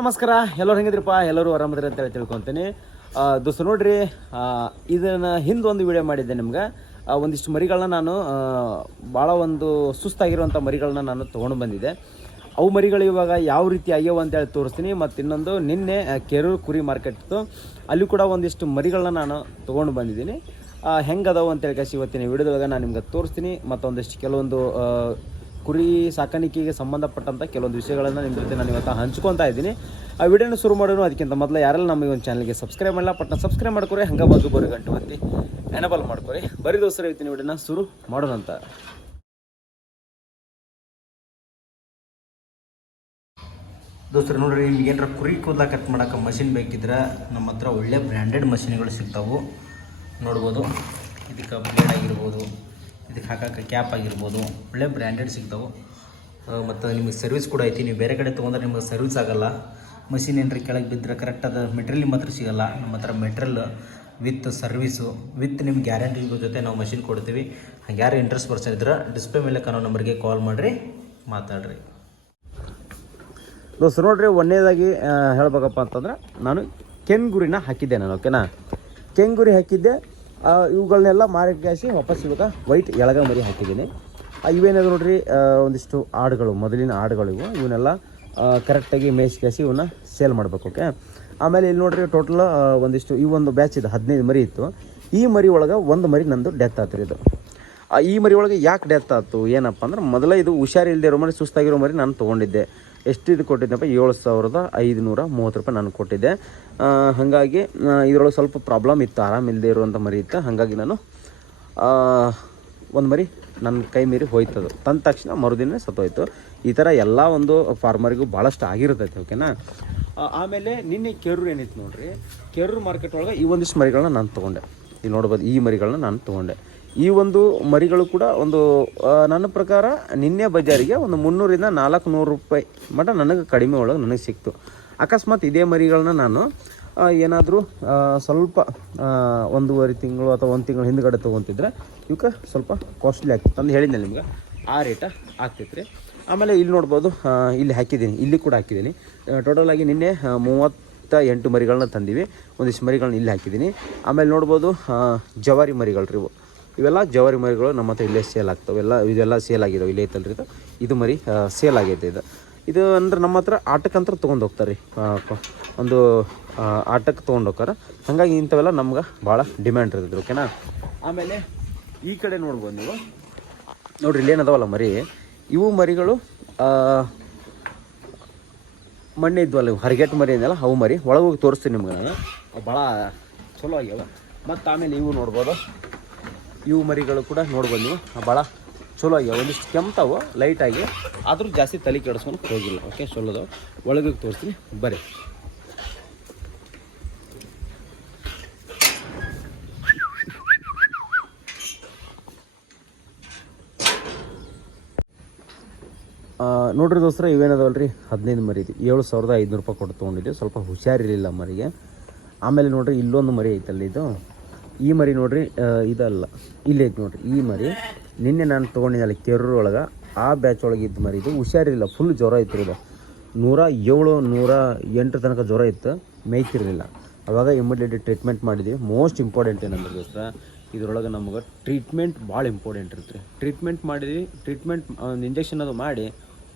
ನಮಸ್ಕಾರ, ಎಲ್ಲರೂ ಹೆಂಗಿದ್ರಪ್ಪ? ಎಲ್ಲರೂ ಆರಾಮದ್ರಿ ಅಂತೇಳಿ ತಿಳ್ಕೊತೀನಿ. ದೋಸ್ತ ನೋಡ್ರಿ, ಇದನ್ನು ಹಿಂದೆ ಒಂದು ವಿಡಿಯೋ ಮಾಡಿದ್ದೆ ನಿಮ್ಗೆ. ಒಂದಿಷ್ಟು ಮರಿಗಳನ್ನ ನಾನು ಭಾಳ ಒಂದು ಸುಸ್ತಾಗಿರುವಂಥ ಮರಿಗಳನ್ನ ನಾನು ತೊಗೊಂಡು ಬಂದಿದ್ದೆ. ಅವು ಮರಿಗಳು ಇವಾಗ ಯಾವ ರೀತಿ ಆಗ್ಯಾವ ಅಂತೇಳಿ ತೋರಿಸ್ತೀನಿ. ಮತ್ತು ಇನ್ನೊಂದು ನಿನ್ನೆ ಕೆರೂರು ಕುರಿ ಮಾರ್ಕೆಟ್ದು ಅಲ್ಲಿ ಕೂಡ ಒಂದಿಷ್ಟು ಮರಿಗಳನ್ನ ನಾನು ತೊಗೊಂಡು ಬಂದಿದ್ದೀನಿ. ಹೆಂಗದವು ಅಂತೇಳಿ ಇವತ್ತಿನ ವಿಡಿಯೋದೊಳಗೆ ನಾನು ನಿಮ್ಗೆ ತೋರಿಸ್ತೀನಿ. ಮತ್ತೊಂದಿಷ್ಟು ಕೆಲವೊಂದು ಕುರಿ ಸಾಕಾಣಿಕೆಗೆ ಸಂಬಂಧಪಟ್ಟಂಥ ಕೆಲವೊಂದು ವಿಷಯಗಳನ್ನು ನಿಮ್ಮ ಜೊತೆ ನಾನು ಇವತ್ತು ಹಂಚ್ಕೊತಾ ಇದ್ದೀನಿ. ಆ ವಿಡಿಯೋನ ಶುರು ಮಾಡೋಣ. ಅದಕ್ಕಿಂತ ಮೊದಲು ಯಾರೆಲ್ಲ ನಮ್ಮ ಈ ಒಂದು ಚಾನಲ್ಗೆ ಸಬ್ಸ್ಕ್ರೈಬ್ ಮಾಡಲ್ಲ, ಪಟ್ನ ಸಬ್ಸ್ಕ್ರೈಬ್ ಮಾಡ್ಕೊರಿ. ಹಂಗೆ ಬಾಜು ಗಂಟು ಹೊತ್ತಿ ಎನಬಲ್ ಮಾಡ್ಕೊರಿ. ಬರೀ ದೋಸ್ತರ ಇವತ್ತಿನ ವಿಡಿಯೋನ ಶುರು ಮಾಡೋಣ ಅಂತ. ದೋಸ್ತರು ನೋಡ್ರಿ, ನಿಮ್ಗೆ ಏನಾರ ಕುರಿ ಕೂದಲ ಕಟ್ ಮಾಡೋಕೆ ಮಷಿನ್ ಬೇಕಿದ್ರೆ ನಮ್ಮ ಹತ್ರ ಒಳ್ಳೆ ಬ್ರ್ಯಾಂಡೆಡ್ ಮಷಿನ್ಗಳು ಸಿಗ್ತಾವೆ. ನೋಡ್ಬೋದು, ಇದಕ್ಕೆ ಬ್ಲೇಡ್ ಆಗಿರ್ಬೋದು, ಇದಕ್ಕೆ ಹಾಕೋಕ್ಕೆ ಕ್ಯಾಪ್ ಆಗಿರ್ಬೋದು, ಒಳ್ಳೆ ಬ್ರ್ಯಾಂಡೆಡ್ ಸಿಗ್ತಾವೆ. ಮತ್ತು ನಿಮಗೆ ಸರ್ವಿಸ್ ಕೂಡ ಐತಿ. ನೀವು ಬೇರೆ ಕಡೆ ತೊಗೊಂಡ್ರೆ ನಿಮಗೆ ಸರ್ವಿಸ್ ಆಗೋಲ್ಲ. ಮಷಿನ್ ಏನಾರ ಕೆಳಗೆ ಬಿದ್ದರೆ ಕರೆಕ್ಟಾದ ಮೆಟೀರಿಯಲ್ ನಿಮ್ಮ ಹತ್ರ ಸಿಗೋಲ್ಲ. ನಮ್ಮ ಹತ್ರ ಮೆಟೀರಿಯಲ್ ವಿತ್ ಸರ್ವಿಸು ವಿತ್ ನಿಮ್ಮ ಗ್ಯಾರಂಟಿ ಜೊತೆ ನಾವು ಮಷಿನ್ ಕೊಡ್ತೀವಿ. ಹಂಗೆ ಯಾರು ಇಂಟ್ರೆಸ್ಟ್ ಪರ್ಸನ್ ಇದ್ರೆ ಡಿಸ್ಪ್ಲೇ ಮೇಲೆ ಕಾಣೋ ನಂಬರ್ಗೆ ಕಾಲ್ ಮಾಡಿರಿ, ಮಾತಾಡ್ರಿ. ದೋಸ್ತ ನೋಡ್ರಿ, ಒಂದನೇದಾಗಿ ಹೇಳ್ಬೇಕಪ್ಪ ಅಂತಂದ್ರೆ ನಾನು ಕೆಂಗುರಿನ ಹಾಕಿದ್ದೆ ನಾನು. ಓಕೆನಾ, ಕೆಂಗುರಿ ಹಾಕಿದ್ದೆ. ಇವುಗಳನ್ನೆಲ್ಲ ಮಾರ್ಕೆಟ್ ಹಾಕಿ ವಾಪಸ್ ಇವಾಗ ವೈಟ್ ಎಳಗ ಮರಿ ಹಾಕಿದ್ದೀನಿ. ಇವೇನದು ನೋಡ್ರಿ, ಒಂದಿಷ್ಟು ಆಡುಗಳು, ಮೊದಲಿನ ಆಡುಗಳು ಇವು. ಇವನ್ನೆಲ್ಲ ಕರೆಕ್ಟಾಗಿ ಮೇಯಿಸಿ ಇವನ್ನ ಸೇಲ್ ಮಾಡಬೇಕು. ಓಕೆ, ಆಮೇಲೆ ಇಲ್ಲಿ ನೋಡ್ರಿ, ಟೋಟಲ್ ಒಂದಿಷ್ಟು ಈ ಒಂದು ಬ್ಯಾಚ್ ಇದೆ, 15 ಮರಿ ಇತ್ತು. ಈ ಮರಿ ಒಳಗೆ ಒಂದು ಮರಿ ನಂದು ಡೆತ್ ಆಯ್ತು. ಇದು ಈ ಮರಿ ಒಳಗೆ ಯಾಕೆ ಡೆತ್ ಆಯ್ತು ಏನಪ್ಪ ಅಂದ್ರೆ, ಮೊದಲೇ ಇದು ಹುಷಾರಿಲ್ಲದೆ ಇರೋ ಮರಿ, ಸುಸ್ತಾಗಿರೋ ಮರಿ ನಾನು ತೊಗೊಂಡಿದ್ದೆ. ಎಷ್ಟು ಇದು ಕೊಟ್ಟಿದ್ದೆಪ್ಪ, 7,530 ರೂಪಾಯಿ ನಾನು ಕೊಟ್ಟಿದ್ದೆ. ಹಾಗಾಗಿ ಇದರೊಳಗೆ ಸ್ವಲ್ಪ ಪ್ರಾಬ್ಲಮ್ ಇತ್ತು, ಆರಾಮಿಲ್ಲದೆ ಇರುವಂಥ ಮರಿ ಇತ್ತು. ಹಾಗಾಗಿ ನಾನು ಒಂದು ಮರಿ ನನ್ನ ಕೈ ಮೀರಿ ಹೋಯ್ತದು. ತಂದ ತಕ್ಷಣ ಮರುದಿನ ಸತ್ತೋಯ್ತು. ಈ ಥರ ಎಲ್ಲ ಒಂದು ಫಾರ್ಮರಿಗೂ ಭಾಳಷ್ಟು ಆಗಿರ್ತೈತೆ. ಓಕೆನಾ, ಆಮೇಲೆ ನಿನ್ನೆ ಕೆರೂರು ಏನಿತ್ತು ನೋಡ್ರಿ, ಕೆರೂರು ಮಾರ್ಕೆಟ್ ಒಳಗೆ ಈ ಒಂದಿಷ್ಟು ಮರಿಗಳನ್ನ ನಾನು ತೊಗೊಂಡೆ. ಇಲ್ಲಿ ನೋಡ್ಬೋದು, ಈ ಮರಿಗಳನ್ನ ನಾನು ತೊಗೊಂಡೆ. ಈ ಒಂದು ಮರಿಗಳು ಕೂಡ ಒಂದು ನನ್ನ ಪ್ರಕಾರ ನಿನ್ನೆ ಬಜಾರಿಗೆ ಒಂದು 300-400 ರೂಪಾಯಿ ಮಟ ನನಗೆ ಕಡಿಮೆ ಒಳಗೆ ನನಗೆ ಸಿಕ್ತು. ಅಕಸ್ಮಾತ್ ಇದೇ ಮರಿಗಳನ್ನ ನಾನು ಏನಾದರೂ ಸ್ವಲ್ಪ 1.5 ತಿಂಗಳು ಅಥವಾ 1 ತಿಂಗಳು ಹಿಂದ್ಗಡೆ ತೊಗೊತಿದ್ರೆ ಇವಕ್ಕೆ ಸ್ವಲ್ಪ ಕಾಸ್ಟ್ಲಿ ಆಗ್ತಿತ್ತು ಅಂತ ಹೇಳಿದ್ದೆ ನಿಮ್ಗೆ. ಆ ರೇಟ ಆಗ್ತಿತ್ತು ರೀ. ಆಮೇಲೆ ಇಲ್ಲಿ ನೋಡ್ಬೋದು, ಇಲ್ಲಿ ಹಾಕಿದ್ದೀನಿ, ಇಲ್ಲಿ ಕೂಡ ಹಾಕಿದ್ದೀನಿ. ಟೋಟಲಾಗಿ ನಿನ್ನೆ 38 ಮರಿಗಳನ್ನ ತಂದೀವಿ. ಒಂದಿಷ್ಟು ಮರಿಗಳನ್ನ ಇಲ್ಲಿ ಹಾಕಿದ್ದೀನಿ. ಆಮೇಲೆ ನೋಡ್ಬೋದು, ಜವಾರಿ ಮರಿಗಳು ರೀ ಇವು. ಇವೆಲ್ಲ ಜವಾರಿ ಮರಿಗಳು ನಮ್ಮ ಹತ್ರ ಇಲ್ಲೇ ಸೇಲ್ ಆಗ್ತವೆ. ಇದೆಲ್ಲ ಸೇಲ್ ಆಗಿದಾವೆ. ಇಲ್ಲೇ ಐತಲ್ರಿ, ಇದು ಮರಿ ಸೇಲ್ ಆಗೈತೆ. ಇದು ಅಂದ್ರೆ ನಮ್ಮ ಹತ್ರ ಆಟಕ್ಕಂತ ತೊಗೊಂಡು ಹೋಗ್ತಾರೆ ರೀ, ಒಂದು ಆಟಕ್ಕೆ ತೊಗೊಂಡು ಹೋಗ್ತಾರೆ. ಹಾಗಾಗಿ ಇಂಥವೆಲ್ಲ ನಮ್ಗೆ ಭಾಳ ಡಿಮ್ಯಾಂಡ್ ಇರ್ತೈತೆ. ಓಕೆನಾ, ಆಮೇಲೆ ಈ ಕಡೆ ನೋಡ್ಬೋದು ನೀವು, ನೋಡಿರಿ ಇಲ್ಲೇನದಾವಲ್ಲ ಮರಿ, ಇವು ಮರಿಗಳು ಮಣ್ಣೆ ಇದ್ವಲ್ಲ, ಇವು ಹರಿಗೆಟ್ ಮರಿ ಅಂದಲ್ಲ, ಅವು ಮರಿ ಒಳಗೆ ಹೋಗಿ ತೋರಿಸ್ತೀನಿ ನಿಮ್ಗೆ ನಾನು. ಭಾಳ ಚಲೋ ಆಗ್ಯಾವ. ಮತ್ತು ಆಮೇಲೆ ಇವು ನೋಡ್ಬೋದು, ಇವು ಮರಿಗಳು ಕೂಡ ನೋಡ್ಬೋದು ನೀವು, ಭಾಳ ಚಲೋ ಆಗ್ಯಾವ. ಒಂದಿಷ್ಟು ಕೆಮ್ತಾವು ಲೈಟಾಗಿ, ಆದರೂ ಜಾಸ್ತಿ ತಲೆ ಕೆಡಿಸ್ಕೊಂಡು ಹೋಗಿಲ್ಲ. ಓಕೆ, ಚಲೋದವು. ಒಳಗೆ ತೋರಿಸ್ತೀನಿ ಬರ್ರಿ. ನೋಡ್ರಿ ದೋಸ್ತರ, ಇವೇನದವಲ್ರಿ 15 ಮರಿ ಇದೆ. 7,500 ರೂಪಾಯಿ ಕೊಟ್ಟು ತೊಗೊಂಡಿದ್ದೆ. ಸ್ವಲ್ಪ ಹುಷಾರಿರಲಿಲ್ಲ ಮರಿಗೆ. ಆಮೇಲೆ ನೋಡ್ರಿ, ಇಲ್ಲೊಂದು ಮರಿ ಐತಲ್ಲ, ಇದು ಈ ಮರಿ ನೋಡ್ರಿ, ಇದಲ್ಲ, ಇಲ್ಲೇ ಐತೆ ನೋಡ್ರಿ. ಈ ಮರಿ ನಿನ್ನೆ ನಾನು ತೊಗೊಂಡಿದ್ದಲ್ಲ ಕೆರೂರು ಒಳಗೆ, ಆ ಬ್ಯಾಚ್ ಒಳಗೆ ಇದ್ದು ಮರಿ. ಇದು ಹುಷಾರಿಲ್ಲ, ಫುಲ್ ಜ್ವರ ಇತ್ತು. ಇದು 107-108 ತನಕ ಜ್ವರ ಇತ್ತು, ಮೇಯ್ತಿರಲಿಲ್ಲ. ಅವಾಗ ಇಮಿಡಿಯೇಟ್ ಟ್ರೀಟ್ಮೆಂಟ್ ಮಾಡಿದ್ವಿ. ಮೋಸ್ಟ್ ಇಂಪಾರ್ಟೆಂಟ್ ಏನಂದ್ರೆ ದೋಸ್ತರ, ಇದರೊಳಗೆ ನಮಗೆ ಟ್ರೀಟ್ಮೆಂಟ್ ಭಾಳ ಇಂಪಾರ್ಟೆಂಟ್ ಇರುತ್ತೆ. ಟ್ರೀಟ್ಮೆಂಟ್ ಮಾಡಿದ್ವಿ. ಟ್ರೀಟ್ಮೆಂಟ್ ಒಂದು ಇಂಜೆಕ್ಷನ್ ಅದು ಮಾಡಿ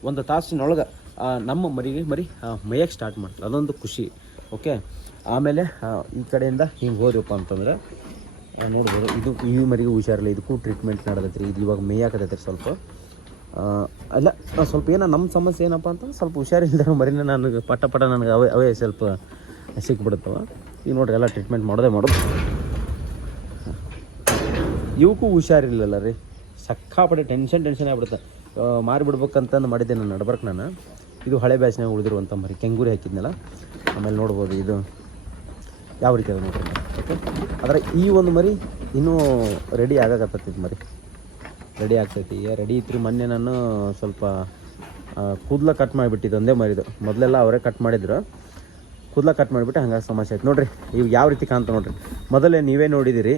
1 ತಾಸಿನೊಳಗೆ ನಮ್ಮ ಮರಿ ಮೇಯಕ್ಕೆ ಸ್ಟಾರ್ಟ್ ಮಾಡ್ತಾರೆ. ಅದೊಂದು ಖುಷಿ. ಓಕೆ, ಆಮೇಲೆ ಈ ಕಡೆಯಿಂದ ಹಿಂಗೆ ಹೋದ್ರಪ್ಪ ಅಂತಂದ್ರೆ ನೋಡ್ಬೋದು, ಇದು ಈ ಮರಿಗೂ ಹುಷಾರಿಲ್ಲ, ಇದಕ್ಕೂ ಟ್ರೀಟ್ಮೆಂಟ್ ನಡೆದೈತೆ ರೀ. ಇದು ಇವಾಗ ಮೇಯಾಕತೈತೆ ಸ್ವಲ್ಪ. ಅಲ್ಲ, ಸ್ವಲ್ಪ ಏನೋ ನಮ್ಮ ಸಮಸ್ಯೆ ಏನಪ್ಪ ಅಂತಂದ್ರೆ, ಸ್ವಲ್ಪ ಹುಷಾರಿಲ್ಲದ ಮರಿನ ನನಗೆ ಪಟ ನನಗೆ ಅವೇ ಸ್ವಲ್ಪ ಸಿಕ್ಬಿಡುತ್ತವ. ಈಗ ನೋಡ್ರಿ, ಎಲ್ಲ ಟ್ರೀಟ್ಮೆಂಟ್ ಮಾಡೋದು. ಇವಕ್ಕೂ ಹುಷಾರಿಲ್ಲಲ್ಲ ರೀ, ಸಕ್ಕಾಪಟ್ಟೆ ಟೆನ್ಷನ್ ಆಗ್ಬಿಡುತ್ತೆ. ಮಾರಿಬಿಡ್ಬೇಕಂತಂದು ಮಾಡಿದ್ದೆ ನಾನು ನಡ್ಬರ್ಕ್. ನಾನು ಇದು ಹಳೆ ಬ್ಯಾಚ್ನಾಗ ಉಳಿದಿರುವಂಥ ಮರಿ, ಕೆಂಗೂರಿ ಹಾಕಿದ್ನಲ್ಲ. ಆಮೇಲೆ ನೋಡ್ಬೋದು ಇದು ಯಾವ ರೀತಿ ಅದ ನೋಡ್ರಿ. ಓಕೆ, ಆದರೆ ಈ ಒಂದು ಮರಿ ಇನ್ನೂ ರೆಡಿ ಆಗಾಕತ್ತೈತಿ. ಮರಿ ರೆಡಿ ಆಗ್ತೈತಿ, ರೆಡಿ ಇತ್ತು. ಮೊನ್ನೆ ನಾನು ಸ್ವಲ್ಪ ಕೂದಲ ಕಟ್ ಮಾಡಿಬಿಟ್ಟಿದ್ದು ಒಂದೇ ಮರಿದು. ಮೊದಲೆಲ್ಲ ಅವರೇ ಕಟ್ ಮಾಡಿದ್ರು, ಕೂದಲ ಕಟ್ ಮಾಡಿಬಿಟ್ಟು ಹಂಗಾಗಿ ಸಮಸ್ಯೆ ಆಯ್ತು. ನೋಡಿರಿ ಇವು ಯಾವ ರೀತಿ ಕಾಣ್ತಾ ನೋಡಿರಿ. ಮೊದಲೇ ನೀವೇ ನೋಡಿದ್ದೀರಿ,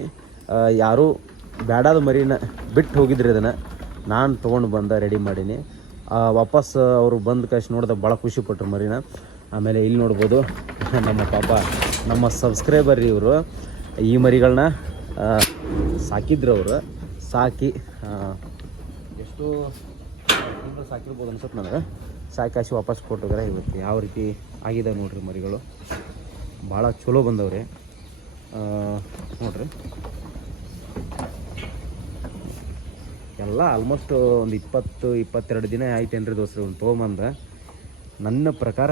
ಯಾರೂ ಬೇಡಾದ ಮರಿನ ಬಿಟ್ಟು ಹೋಗಿದ್ರಿ. ಅದನ್ನು ನಾನು ತೊಗೊಂಡು ಬಂದ ರೆಡಿ ಮಾಡೀನಿ. ವಾಪಸ್ ಅವರು ಬಂದ ಕಾಶ್ ನೋಡಿದಾಗ ಭಾಳ ಖುಷಿಪಟ್ಟರು ಮರಿನ. ಆಮೇಲೆ ಇಲ್ಲಿ ನೋಡ್ಬೋದು ನಮ್ಮ ಪಾಪ ನಮ್ಮ ಸಬ್ಸ್ಕ್ರೈಬರ್ ಇವರು ಈ ಮರಿಗಳನ್ನ ಸಾಕಿದ್ರು ಅವರು. ಸಾಕಿ ಎಷ್ಟು ತಿಂಗಳು ಸಾಕಿರ್ಬೋದು ಅನ್ಸುತ್ತೆ ನನಗೆ. ಸಾಕಾಶಿ ವಾಪಸ್ ಕೊಟ್ಟೋಗ್ರೆ ಇವತ್ತು ಯಾವ ರೀತಿ ಆಗಿದೆ ನೋಡ್ರಿ ಮರಿಗಳು. ಭಾಳ ಚಲೋ ಬಂದವ್ರಿ ನೋಡ್ರಿ. ಎಲ್ಲ ಆಲ್ಮೋಸ್ಟ್ ಒಂದು 20-22 ದಿನ ಆಯ್ತೇನ್ರಿ ದೋಸ್ರಿ ಒಂದು ತೊಗೊಂಬಂದ. ನನ್ನ ಪ್ರಕಾರ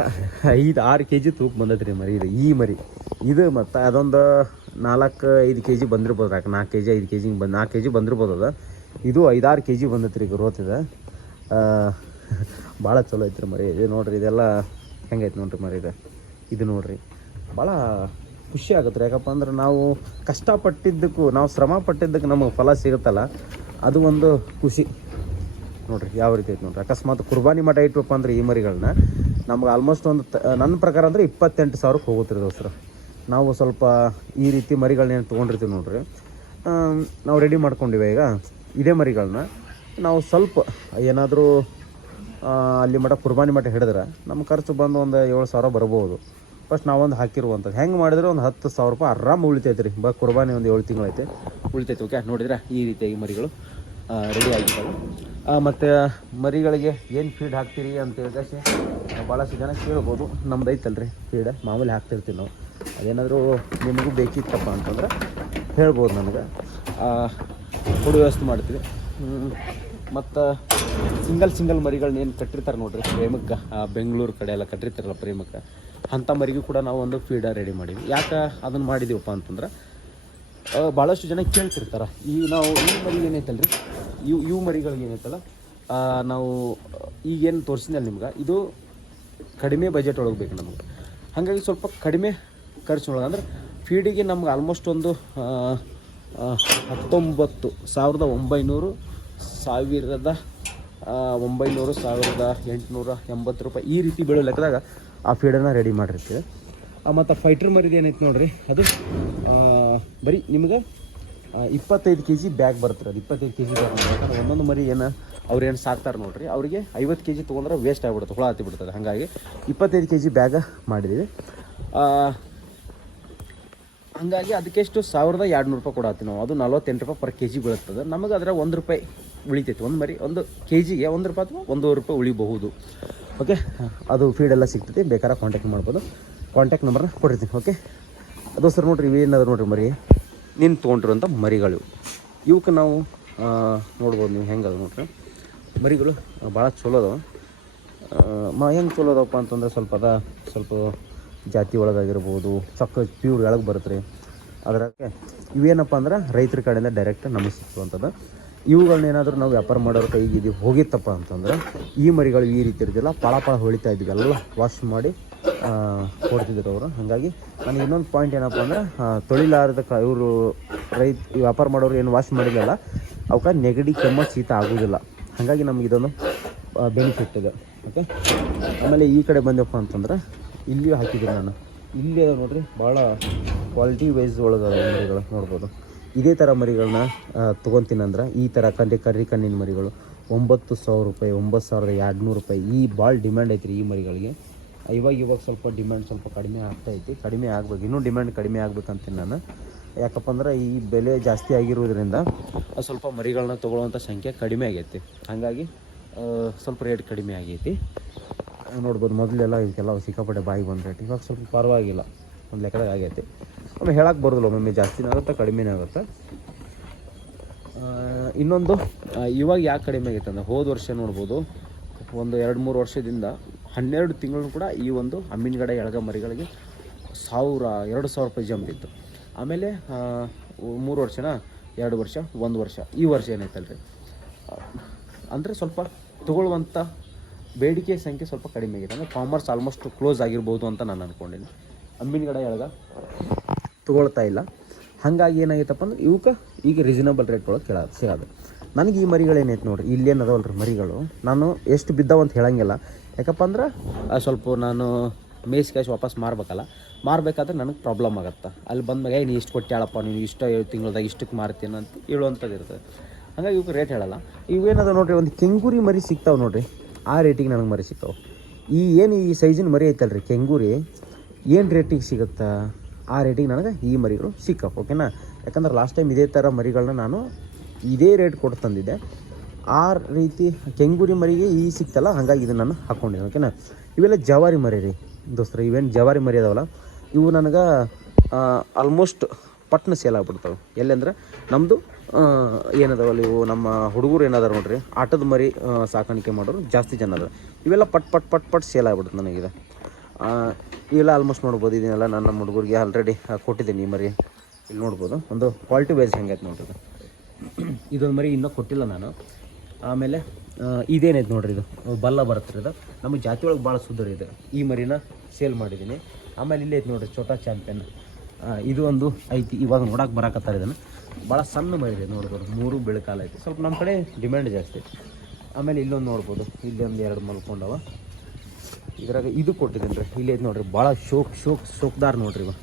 5-6 kg ತೂಕ ಬಂದೈತೆ ರೀ ಮರಿ ಇದು. ಈ ಮರಿ ಇದು ಮತ್ತು ಅದೊಂದು 4-5 kg ಬಂದಿರ್ಬೋದು. 4 kg 5 kg ಹಿಂಗೆ 4 kg ಬಂದಿರ್ಬೋದು. ಅದು ಇದು 5-6 kg ಬಂದೈತೆ ರೀ ಗ್ರೋತ್ ಇದೆ. ಭಾಳ ಚಲೋ ಐತ್ರಿ ಮರಿ ಇದು ನೋಡ್ರಿ. ಇದೆಲ್ಲ ಹೆಂಗೈತೆ ನೋಡ್ರಿ ಮರಿ ಇದು ನೋಡ್ರಿ. ಭಾಳ ಖುಷಿ ಆಗುತ್ತೆ ರೀ. ಯಾಕಪ್ಪ ಅಂದ್ರೆ ನಾವು ಕಷ್ಟಪಟ್ಟಿದ್ದಕ್ಕೂ ನಾವು ಶ್ರಮ ಪಟ್ಟಿದ್ದಕ್ಕೆ ನಮಗೆ ಫಲ ಸಿಗುತ್ತಲ್ಲ, ಅದು ಒಂದು ಖುಷಿ ನೋಡ್ರಿ. ಯಾವ ರೀತಿ ಐತೆ ನೋಡ್ರಿ. ಅಕಸ್ಮಾತ್ ಕುರ್ಬಾನಿ ಮಠ ಇಟ್ವಪ್ಪ ಅಂದ್ರೆ ಈ ಮರಿಗಳನ್ನ ನಮ್ಗೆ ಆಲ್ಮೋಸ್ಟ್ ಒಂದು ನನ್ನ ಪ್ರಕಾರ ಅಂದರೆ 28,000ಕ್ಕೆ ಹೋಗುತ್ತೆ ರೀ ದೋಸ್ರ. ನಾವು ಸ್ವಲ್ಪ ಈ ರೀತಿ ಮರಿಗಳನ್ನೇನು ತೊಗೊಂಡಿರ್ತೀವಿ ನೋಡ್ರಿ. ನಾವು ರೆಡಿ ಮಾಡ್ಕೊಂಡಿವೆ ಈಗ ಇದೇ ಮರಿಗಳನ್ನ ನಾವು ಸ್ವಲ್ಪ ಏನಾದರೂ ಅಲ್ಲಿ ಮಠ ಕುರ್ಬಾನಿ ಮಠ ಹಿಡಿದ್ರೆ ನಮ್ಮ ಖರ್ಚು ಬಂದು ಒಂದು 7,000 ಬರ್ಬೋದು. ಫಸ್ಟ್ ನಾವೊಂದು ಹಾಕಿರುವಂಥದ್ದು ಹೆಂಗೆ ಮಾಡಿದ್ರೆ ಒಂದು 10,000 ರೂಪಾಯಿ ಆರಾಮ ಉಳಿತೈತೆ ರೀ. ಕುರ್ಬಾನಿ ಒಂದು 7 ತಿಂಗಳು ಐತೆ ಉಳಿತೈತೆ. ಓಕೆ ನೋಡಿದ್ರೆ ಈ ರೀತಿಯಾಗಿ ಮರಿಗಳು ರೆಡಿ ಆಗಿದ್ದಾವೆ. ಮತ್ತು ಮರಿಗಳಿಗೆ ಏನು ಫೀಡ್ ಹಾಕ್ತೀರಿ ಅಂತ ಹೇಳಿದ್ರೆ ಭಾಳಷ್ಟು ಜನ ಕೇಳ್ಬೋದು. ನಮ್ದು ಐತಲ್ರಿ ಫೀಡ್ ಮಾಮೂಲಿ ಹಾಕ್ತಿರ್ತೀವಿ ನಾವು. ಅದೇನಾದರೂ ನಿಮಗೂ ಬೇಕಿತ್ತಪ್ಪ ಅಂತಂದ್ರೆ ಹೇಳ್ಬೋದು ನನಗೆ, ಕೊಡು ವ್ಯವಸ್ಥೆ ಮಾಡ್ತೀವಿ. ಮತ್ತು ಸಿಂಗಲ್ ಮರಿಗಳನ್ನ ಏನು ಕಟ್ಟಿರ್ತಾರೆ ನೋಡ್ರಿ ಪ್ರೇಮಕ್ಕೆ, ಬೆಂಗಳೂರು ಕಡೆ ಎಲ್ಲ ಕಟ್ಟಿರ್ತಾರಲ್ಲ ಪ್ರೇಮಕ್ಕೆ, ಅಂಥ ಮರಿಗೂ ಕೂಡ ನಾವು ಒಂದು ಫೀಡ ರೆಡಿ ಮಾಡೀವಿ. ಯಾಕೆ ಅದನ್ನು ಮಾಡಿದ್ದೀವಪ್ಪ ಅಂತಂದ್ರೆ ಭಾಳಷ್ಟು ಜನ ಕೇಳ್ತಿರ್ತಾರೆ. ನಾವು ಈ ಮರಿಗೆ ಏನೈತಲ್ರಿ, ಇವು ಮರಿಗಳಿಗೆ ಏನೈತಲ್ಲ, ನಾವು ಈಗೇನು ತೋರಿಸಿದ್ನಲ್ಲ ನಿಮ್ಗೆ, ಇದು ಕಡಿಮೆ ಬಜೆಟ್ ಒಳಗೆ ಬೇಕು ನಮಗೆ. ಹಾಗಾಗಿ ಸ್ವಲ್ಪ ಕಡಿಮೆ ಖರ್ಚಿನೊಳಗೆ ಅಂದ್ರೆ ಫೀಡಿಗೆ ನಮ್ಗೆ ಆಲ್ಮೋಸ್ಟ್ ಒಂದು 19,880 ರೂಪಾಯಿ ಈ ರೀತಿ ಬೀಳೋ ಲೆಕ್ಕದಾಗ ಆ ಫೀಡನ್ನು ರೆಡಿ ಮಾಡಿರ್ತೀವಿ. ಮತ್ತು ಫೈಟರ್ ಮರಿದು ಏನೈತೆ ನೋಡ್ರಿ, ಅದು ಬರೀ ನಿಮ್ಗೆ 25 kg ಬ್ಯಾಗ್ ಬರುತ್ತೆ. ಅದು 25 kg ಬ್ಯಾಗ್. ಯಾಕಂದ್ರೆ ಒಂದೊಂದು ಮರಿ ಏನು ಅವ್ರೇನು ಸಾಕ್ತಾರೆ ನೋಡ್ರಿ, ಅವರಿಗೆ 50 kg ತೊಗೊಂಡ್ರೆ ವೇಸ್ಟ್ ಆಗಿಬಿಡುತ್ತೆ, ಹುಳ ಹತ್ತಿ ಬಿಡ್ತದೆ. ಹಾಗಾಗಿ 25 kg ಬ್ಯಾಗ ಮಾಡಿದ್ದೀವಿ. ಹಾಗಾಗಿ ಅದಕ್ಕೆಷ್ಟು 1,200 ರೂಪಾಯಿ ಕೊಡತ್ತೀವಿ ನಾವು. ಅದು 48 ರೂಪಾಯಿ per kg ಬೀಳುತ್ತದೆ ನಮಗೆ. ಅದರ 1 ರೂಪಾಯಿ ಉಳಿತೈತಿ ಒಂದು ಮರಿ. 1 kgಗೆ 1 ರೂಪಾಯಿ ಅಥವಾ 1.5 ರೂಪಾಯಿ ಉಳಿಬಹುದು. ಓಕೆ, ಅದು ಫೀಡೆಲ್ಲ ಸಿಗ್ತೈತಿ. ಬೇಕಾದ್ರೆ ಕಾಂಟ್ಯಾಕ್ಟ್ ಮಾಡ್ಬೋದು. ಕಾಂಟ್ಯಾಕ್ಟ್ ನಂಬರ್ನ ಕೊಟ್ಟಿರ್ತೀನಿ. ಓಕೆ ದೋಸ್ತರು ನೋಡ್ರಿ, ಇವೇನಾದ್ರು ನೋಡ್ರಿ ಮರಿ ನೀನು ತೊಗೊಂಡಿರುವಂಥ ಮರಿಗಳು. ಇವಕ್ಕೆ ನಾವು ನೋಡ್ಬೋದು ನೀವು ಹೆಂಗದ ನೋಡ್ರಿ ಮರಿಗಳು. ಭಾಳ ಚಲೋ ಅದಾವ. ಹೆಂಗೆ ಚಲೋ ಅದಾವಪ್ಪ ಅಂತಂದ್ರೆ ಸ್ವಲ್ಪ ಜಾತಿ ಒಳಗಾಗಿರ್ಬೋದು, ಚೊಕ್ಕ ಪ್ಯೂರ್ ಎಳಗೆ ಬರುತ್ತೆ ರೀ. ಅದ್ರಾಗೆ ಇವೇನಪ್ಪ ಅಂದ್ರೆ ರೈತರ ಕಡೆಯಿಂದ ಡೈರೆಕ್ಟ್ ನಮಗೆ ಸಿಕ್ಕುವಂಥದ್ದು. ಇವುಗಳನ್ನೇನಾದರೂ ನಾವು ವ್ಯಾಪಾರ ಮಾಡೋರ ಕೈಗೆ ಇದು ಹೋಗಿತ್ತಪ್ಪ ಅಂತಂದ್ರೆ ಈ ಮರಿಗಳು ಈ ರೀತಿ ಇರ್ತಿಲ್ಲ, ಪಳ ಹೊಳಿತಾ ಇದ್ವಿ. ಎಲ್ಲ ವಾಶ್ ಮಾಡಿ ಕೊಡ್ತಿದ್ರು ಅವರು. ಹಾಗಾಗಿ ನನಗೆ ಇನ್ನೊಂದು ಪಾಯಿಂಟ್ ಏನಪ್ಪ ಅಂದ್ರೆ ತೊಳಿಲಾರದ ಇವರು ವ್ಯಾಪಾರ ಮಾಡೋರು ಏನು ವಾಶ್ ಮಾಡಿಲ್ಲಲ್ಲ, ಅವಕ್ಕೆ ನೆಗಡಿ, ಕೆಮ್ಮ, ಶೀತ ಆಗೋದಿಲ್ಲ. ಹಾಗಾಗಿ ನಮ್ಗೆ ಇದೊಂದು ಬೆನಿಫಿಟ್ ಇದೆ. ಓಕೆ, ಆಮೇಲೆ ಈ ಕಡೆ ಬಂದಪ್ಪ ಅಂತಂದ್ರೆ ಇಲ್ಲಿಯೂ ಹಾಕಿದ್ದೀನಿ ನಾನು. ಇಲ್ಲಿ ಅದ ನೋಡ್ರಿ, ಭಾಳ ಕ್ವಾಲಿಟಿ ವೈಸ್ ಒಳಗೆ ಮರಿಗಳು ನೋಡ್ಬೋದು. ಇದೇ ಥರ ಮರಿಗಳನ್ನ ತೊಗೊತೀನಂದ್ರೆ ಈ ಥರ ಕರ್ರಿ ಕಣ್ಣಿನ ಮರಿಗಳು 9,000 ರೂಪಾಯಿ, 9,200 ರೂಪಾಯಿ ಈ ಭಾಳ ಡಿಮ್ಯಾಂಡ್ ಐತ್ರಿ ಈ ಮರಿಗಳಿಗೆ. ಇವಾಗ ಸ್ವಲ್ಪ ಡಿಮ್ಯಾಂಡ್ ಸ್ವಲ್ಪ ಕಡಿಮೆ ಆಗ್ತಾಯಿತ್ತು. ಕಡಿಮೆ ಆಗ್ಬೇಕು, ಇನ್ನೂ ಡಿಮ್ಯಾಂಡ್ ಕಡಿಮೆ ಆಗ್ಬೇಕಂತೀನಿ ನಾನು. ಯಾಕಪ್ಪ ಅಂದ್ರೆ ಈ ಬೆಲೆ ಜಾಸ್ತಿ ಆಗಿರೋದ್ರಿಂದ ಸ್ವಲ್ಪ ಮರಿಗಳನ್ನ ತೊಗೊಳ್ಳೋವಂಥ ಸಂಖ್ಯೆ ಕಡಿಮೆ ಆಗೈತಿ. ಹಾಗಾಗಿ ಸ್ವಲ್ಪ ರೇಟ್ ಕಡಿಮೆ ಆಗೈತಿ ನೋಡ್ಬೋದು. ಮೊದಲೆಲ್ಲ ಇದಕ್ಕೆಲ್ಲ ಸಿಕ್ಕಾಪಟ್ಟೆ ಬಾಯಿಗೆ ಬಂದ ರೇಟ್. ಇವಾಗ ಸ್ವಲ್ಪ ಪರವಾಗಿಲ್ಲ, ಒಂದು ಲೆಕ್ಕದಾಗ ಆಗೈತಿ. ಒಮ್ಮೆ ಹೇಳಕ್ಕೆ ಬರೋದಿಲ್ಲ, ಒಮ್ಮೊಮ್ಮೆ ಜಾಸ್ತಿನೇ ಆಗುತ್ತೆ, ಕಡಿಮೆನೇ ಆಗುತ್ತೆ. ಇನ್ನೊಂದು ಇವಾಗ ಯಾಕೆ ಕಡಿಮೆ ಆಗೈತೆ ಅಂದರೆ ಹೋದ ವರ್ಷ ನೋಡ್ಬೋದು, ಒಂದು 2-3 ವರ್ಷದಿಂದ 12 ತಿಂಗಳು ಕೂಡ ಈ ಒಂದು ಅಮ್ಮಿನಗಡ ಎಳಗ ಮರಿಗಳಿಗೆ 1,000-2,000 ರೂಪಾಯಿ ಜಂಪ್ ಇತ್ತು. ಆಮೇಲೆ 3 ವರ್ಷನ 2 ವರ್ಷ 1 ವರ್ಷ ಈ ವರ್ಷ ಏನೈತಲ್ರಿ ಅಂದರೆ ಸ್ವಲ್ಪ ತೊಗೊಳ್ಳುವಂಥ ಬೇಡಿಕೆ ಸಂಖ್ಯೆ ಸ್ವಲ್ಪ ಕಡಿಮೆ ಆಗಿದೆ. ಅಂದರೆ ಕಾಮರ್ಸ್ ಆಲ್ಮೋಸ್ಟ್ ಕ್ಲೋಸ್ ಆಗಿರ್ಬೋದು ಅಂತ ನಾನು ಅಂದ್ಕೊಂಡಿನಿ. ಅಮ್ಮಿನಗಡ ಎಳಗ ತೊಗೊಳ್ತಾ ಇಲ್ಲ. ಹಾಗಾಗಿ ಏನಾಗೈತಪ್ಪ ಅಂದ್ರೆ ಇವಕ್ಕೆ ಈಗ ರೀಸನಬಲ್ ರೇಟ್ ಒಳಗೆ ಸಿಗೋದು. ನನಗೆ ಈ ಮರಿಗಳೇನೈತೆ ನೋಡಿರಿ, ಇಲ್ಲೇನು ಅದಾವಲ್ರಿ ಮರಿಗಳು, ನಾನು ಎಷ್ಟು ಬಿದ್ದಾವ ಅಂತ ಹೇಳಂಗಿಲ್ಲ. ಯಾಕಪ್ಪ ಅಂದ್ರೆ ಸ್ವಲ್ಪ ನಾನು ಮೇಸ್ ಕ್ಯಾಶ್ ವಾಪಸ್ ಮಾರಬೇಕಾದ್ರೆ ನನಗೆ ಪ್ರಾಬ್ಲಮ್ ಆಗುತ್ತೆ. ಅಲ್ಲಿ ಬಂದಾಗ ನೀನು ಇಷ್ಟು ಕೊಟ್ಟಾಳಪ್ಪ, ನೀನು ಇಷ್ಟು 7 ತಿಂಗಳದಾಗ ಇಷ್ಟಕ್ಕೆ ಮಾರ್ತೀನಿ ಅಂತ ಹೇಳುವಂಥದ್ದು ಇರ್ತದೆ. ಹಾಗಾಗಿ ಇವಕ್ಕೆ ರೇಟ್ ಹೇಳಲ್ಲ. ಇವೇನದ ನೋಡಿರಿ, ಒಂದು ಕೆಂಗೂರಿ ಮರಿ ಸಿಗ್ತಾವೆ ನೋಡಿರಿ, ಆ ರೇಟಿಗೆ ನನಗೆ ಮರಿ ಸಿಗ್ತಾವೆ. ಈ ಸೈಜಿನ ಮರಿ ಐತಲ್ರಿ ಕೆಂಗೂರಿ ಏನು ರೇಟಿಗೆ ಸಿಗುತ್ತಾ ಆ ರೇಟಿಗೆ ನನಗೆ ಈ ಮರಿಗಳು ಸಿಕ್ಕಪ್ಪ. ಓಕೆನಾ, ಯಾಕಂದ್ರೆ ಲಾಸ್ಟ್ ಟೈಮ್ ಇದೇ ಥರ ಮರಿಗಳನ್ನ ನಾನು ಇದೇ ರೇಟ್ ಕೊಟ್ಟು ತಂದಿದ್ದೆ. ಆ ರೀತಿ ಕೆಂಗೂರಿ ಮರಿಗೆ ಈ ಸಿಕ್ತಲ್ಲ, ಹಾಗಾಗಿ ಇದನ್ನು ನಾನು ಹಾಕ್ಕೊಂಡಿದ್ದೆ. ಓಕೆನಾ, ಇವೆಲ್ಲ ಜವಾರಿ ಮರಿ ರೀ ದೋಸ್ತರ. ಇವೇನು ಜವಾರಿ ಮರಿ ಅದಾವಲ್ಲ ಇವು ನನಗೆ ಆಲ್ಮೋಸ್ಟ್ ಪಟ್ನ ಸೇಲ್ ಆಗ್ಬಿಡ್ತಾವೆ. ಎಲ್ಲಂದ್ರೆ ನಮ್ಮದು ಏನದಾವಲ್ಲ ಇವು ನಮ್ಮ ಹುಡುಗರು ಏನದಾರ ನೋಡ್ರಿ, ಆಟದ ಮರಿ ಸಾಕಾಣಿಕೆ ಮಾಡೋರು ಜಾಸ್ತಿ ಜನ ಅದ. ಇವೆಲ್ಲ ಪಟ್ ಸೇಲ್ ಆಗ್ಬಿಡುತ್ತೆ ನನಗಿದೆ. ಇವೆಲ್ಲ ಆಲ್ಮೋಸ್ಟ್ ನೋಡ್ಬೋದು. ಇದನ್ನೆಲ್ಲ ನನ್ನ ಹುಡುಗರಿಗೆ ಆಲ್ರೆಡಿ ಕೊಟ್ಟಿದ್ದೀನಿ ಈ ಮರಿ. ಇಲ್ಲಿ ನೋಡ್ಬೋದು ಒಂದು ಕ್ವಾಲಿಟಿ ವೈಸ್ ಹೆಂಗೈತೆ ನೋಡ್ರಿ. ಇದೊಂದು ಮರಿ ಇನ್ನೂ ಕೊಟ್ಟಿಲ್ಲ ನಾನು. ಆಮೇಲೆ ಇದೇನೈತೆ ನೋಡ್ರಿ, ಇದು ಬಲ್ಲ ಬರುತ್ತೆ. ಇದು ನಮ್ಮ ಜಾತಿ ಒಳಗೆ ಭಾಳ ಸುಂದರ ಇದೆ. ಈ ಮರಿನ ಸೇಲ್ ಮಾಡಿದ್ದೀನಿ. ಆಮೇಲೆ ಇಲ್ಲಿ ಐತೆ ನೋಡ್ರಿ ಛೋಟಾ ಚಾಂಪಿಯನ್. ಇದು ಒಂದು ಐತಿ, ಇವಾಗ ನೋಡಕ್ಕೆ ಬರಾಕತ್ತಾರೆ. ಇದನ್ನು ಭಾಳ ಸಣ್ಣ ಮರಿ ಇದೆ ನೋಡ್ಬೋದು. 3 ಬೆಳಕಾಲ ಐತಿ, ಸ್ವಲ್ಪ ನಮ್ಮ ಕಡೆ ಡಿಮ್ಯಾಂಡ್ ಜಾಸ್ತಿ. ಆಮೇಲೆ ಇಲ್ಲೊಂದು ನೋಡ್ಬೋದು, ಇಲ್ಲೊಂದು 2 ಮಲ್ಕೊಂಡವ. ಇದ್ರಾಗ ಇದು ಕೊಟ್ಟಿದ್ದೀನಿ ರೀ. ಇಲ್ಲಿ ಐತೆ ನೋಡ್ರಿ, ಭಾಳ ಶೋಕ್ದಾರ್ ನೋಡ್ರಿ. ಇವ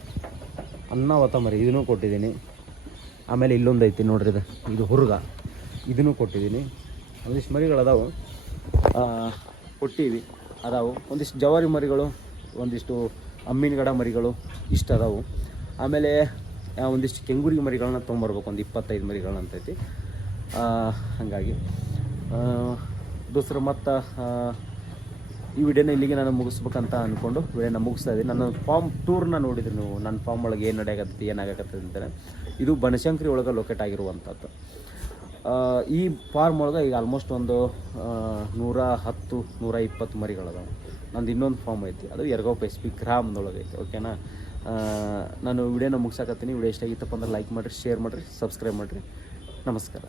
ಅನ್ನವತ್ತ ಮರಿ, ಇದನ್ನು ಕೊಟ್ಟಿದ್ದೀನಿ. ಆಮೇಲೆ ಇಲ್ಲೊಂದು ಐತಿ ನೋಡ್ರಿ, ಇದು ಹುರ್ಗ, ಇದನ್ನು ಕೊಟ್ಟಿದ್ದೀನಿ. ಒಂದಿಷ್ಟು ಮರಿಗಳು ಅದಾವು ಕೊಟ್ಟಿವಿ ಅದಾವು. ಒಂದಿಷ್ಟು ಜವಾರಿ ಮರಿಗಳು, ಒಂದಿಷ್ಟು ಅಮ್ಮಿನಗಡ ಮರಿಗಳು ಇಷ್ಟು ಅದಾವು. ಆಮೇಲೆ ಒಂದಿಷ್ಟು ಕೆಂಗೂರಿ ಮರಿಗಳನ್ನ ತೊಗೊಂಬರ್ಬೇಕು, ಒಂದು 25 ಮರಿಗಳನ್ನ ಅಂತೈತಿ. ಹಾಗಾಗಿ ದೋಸ್ರು ಮತ್ತು ಈ ವಿಡಿಯೋನ ಇಲ್ಲಿಗೆ ನಾನು ಮುಗಿಸ್ಬೇಕಂತ ಅಂದ್ಕೊಂಡು ವಿಡಿಯೋನ ಮುಗಿಸ್ತಾ ಇದ್ದೀನಿ. ನನ್ನ ಫಾರ್ಮ್ ಟೂರ್ನ ನೋಡಿದ್ರಿ ನೀವು. ನನ್ನ ಫಾರ್ಮ್ ಒಳಗೆ ಏನು ನಡೆಯಕತ್ತೈತಿ ಏನಾಗಕತ್ತೈತಿ ಅಂತಾರೆ. ಇದು ಬನಶಂಕರಿ ಒಳಗೆ ಲೊಕೇಟ್ ಆಗಿರುವಂಥದ್ದು. ಈ ಫಾರ್ಮ್ ಒಳಗೆ ಈಗ ಆಲ್ಮೋಸ್ಟ್ ಒಂದು 110-120 ಮರಿಗಳದಾವೆ. ನಂದು ಇನ್ನೊಂದು ಫಾರ್ಮ್ ಐತಿ, ಅದು ಯರಗೋಪ್ಪ SP ಗ್ರಾಮದೊಳಗೆ ಐತಿ. ಓಕೆನಾ, ನಾನು ವಿಡಿಯೋನ ಮುಗಿಸಾಕತ್ತೀನಿ. ವಿಡಿಯೋ ಇಷ್ಟ ಆಗಿತ್ತಪ್ಪ ಅಂದ್ರೆ ಲೈಕ್ ಮಾಡಿರಿ, ಶೇರ್ ಮಾಡಿರಿ, ಸಬ್ಸ್ಕ್ರೈಬ್ ಮಾಡಿರಿ. ನಮಸ್ಕಾರ.